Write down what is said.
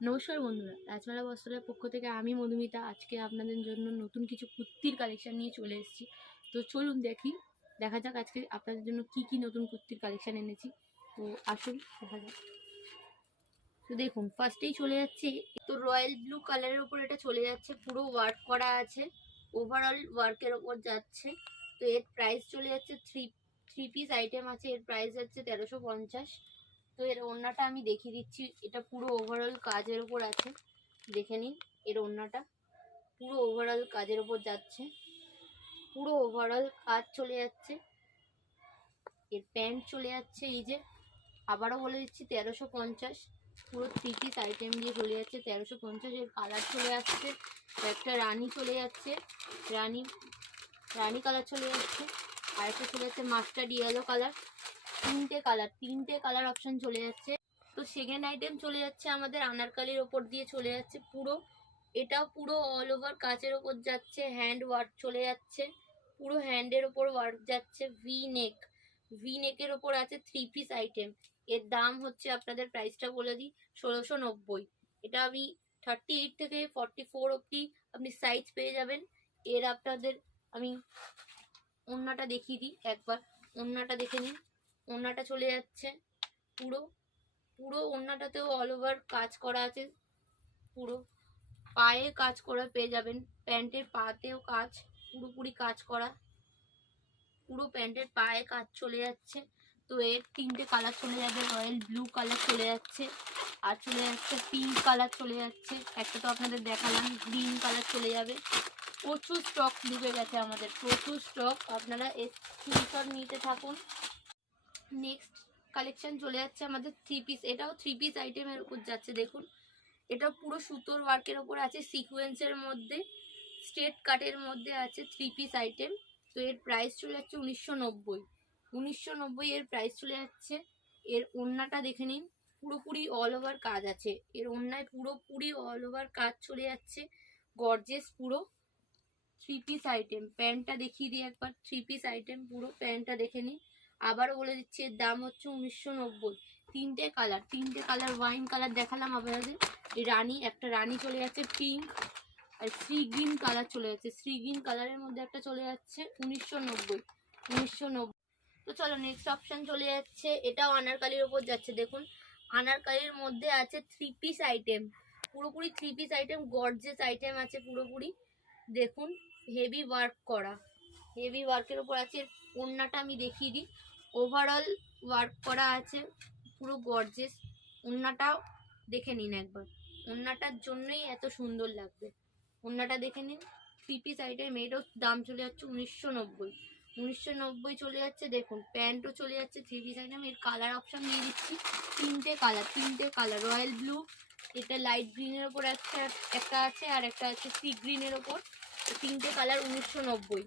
নমস্কার বন্ধুরা, রাজমেলা বস্ত্রালয়ের পক্ষ থেকে আমি মধুমিতা আজকে আপনাদের জন্য নতুন কিছু কুর্তির কালেকশন নিয়ে চলে এসেছি। তো চলুন দেখা যাক আজকে আপনাদের জন্য কি কি নতুন কুর্তির কালেকশন এনেছি। তো আসুন দেখা যাক। তো দেখুন, ফার্স্টেই চলে যাচ্ছে, তো রয়্যাল ব্লু কালারের ওপর এটা চলে যাচ্ছে, পুরো ওয়ার্ক করা আছে, ওভারঅল ওয়ার্কের ওপর যাচ্ছে। তো এর প্রাইস চলে যাচ্ছে থ্রি পিস আইটেম আছে, এর প্রাইস যাচ্ছে 1350। তো এর ওড়নাটা আমি দেখিয়ে দিচ্ছি, এটা পুরো ওভারঅল কাজের উপর আছে, দেখে নিন। এর ওড়নাটা পুরো ওভারঅল কাজের উপর যাচ্ছে, পুরো ওভারঅল কাজ চলে যাচ্ছে। এর প্যান্ট চলে যাচ্ছে, এই যে আবারও বলে দিচ্ছি 1350, পুরো থ্রি পিস আইটেম দিয়ে চলে যাচ্ছে 1350। এর কালার চলে আসছে, একটা রানী চলে যাচ্ছে, রানী রানী কালার চলে যাচ্ছে, আর একটা চলে যাচ্ছে মাস্টার্ড ইয়েলো কালার। তিনটে কালার অপশন চলে যাচ্ছে। তো সেকেন্ড আইটেম চলে যাচ্ছে আমাদের আনারকালির ওপর দিয়ে চলে যাচ্ছে, পুরো এটাও পুরো অল ওভার কাচের ওপর যাচ্ছে, হ্যান্ড ওয়ার্ক চলে যাচ্ছে, পুরো হ্যান্ডের ওপর ওয়ার্ক যাচ্ছে, ভি নেকের ওপর আছে, থ্রি পিস আইটেম। এর দাম হচ্ছে, আপনাদের প্রাইসটা বলে দিই, 1690। এটা আমি 38 থেকে 44 অব্দি আপনি সাইজ পেয়ে যাবেন। এর আপনাদের আমি ওড়নাটা দেখিয়ে দিই একবার, ওড়নাটা দেখে নিন। ওড়নাটা চলে যাচ্ছে পুরো পুরো ওড়নাটাতেও অল ওভার কাজ করা আছে, পুরো পায়ে কাজ করা পেয়ে যাবেন, প্যান্টের পাতেও কাজ, পুরোপুরি কাজ করা, পুরো প্যান্টের পায়ে কাজ চলে যাচ্ছে। তো এর তিনটে কালার চলে যাবে, রয়্যাল ব্লু কালার চলে যাচ্ছে, আর চলে যাচ্ছে পিঙ্ক কালার চলে যাচ্ছে, একটা তো আপনাদের দেখালাম, গ্রিন কালার চলে যাবে। প্রচুর স্টক ঢুকে গেছে আমাদের, প্রচুর স্টক, আপনারা স্ক্রিনশট নিতে থাকুন। নেক্সট কালেকশন চলে যাচ্ছে আমাদের থ্রি পিস, এটাও থ্রি পিস আইটেমের উপর যাচ্ছে, দেখুন এটা পুরো সুতোর ওয়ার্কের ওপর আছে, সিকোয়েন্সের মধ্যে, স্ট্রেট কাটের মধ্যে আছে, থ্রি পিস আইটেম। তো এর প্রাইস চলে যাচ্ছে 1990 এর প্রাইস চলে যাচ্ছে। এর ওড়নাটা দেখে নিন, পুরোপুরি অল ওভার কাজ আছে, এর ওড়নায় পুরোপুরি অল ওভার কাজ চলে যাচ্ছে, গর্জেস পুরো থ্রি পিস আইটেম। প্যান্টটা দেখিয়ে দিই একবার, থ্রি পিস আইটেম পুরো প্যান্টটা দেখে নিন। আবারও বলে দিচ্ছি, এর দাম হচ্ছে 1990। তিনটে কালার ওয়াইন কালার দেখালাম আপনাদের, একটা রানী চলে যাচ্ছে, পিঙ্ক আর সি গ্রিন কালার চলে যাচ্ছে, সি গ্রিন কালারের মধ্যে একটা চলে যাচ্ছে 1990। তো চলো নেক্সট অপশন চলে যাচ্ছে, এটাও আনারকালির ওপর যাচ্ছে, দেখুন আনারকালির মধ্যে আছে থ্রি পিস আইটেম, পুরোপুরি three piece item, gorgeous item আছে পুরোপুরি, দেখুন হেভি ওয়ার্ক করা, হেভি ওয়ার্কের উপর আছে। ওড়নাটা আমি দেখিয়ে দিই, ওভারঅল ওয়ার্ক করা আছে, পুরো গর্জেস। ওড়নাটাও দেখে নিন একবার, ওড়নাটার জন্যই এত সুন্দর লাগবে, ওড়নাটা দেখে নিন। থ্রি পিস আইটেম, এটাও দাম চলে যাচ্ছে 1990 চলে যাচ্ছে। দেখুন প্যান্টও চলে যাচ্ছে থ্রি পিস আইটেম। এর কালার অপশন দিয়ে দিচ্ছি, তিনটে কালার, রয়্যাল ব্লু, এটা লাইট গ্রিনের ওপর একটা আছে, আর একটা আছে সি গ্রিনের ওপর, তিনটে কালার 1990।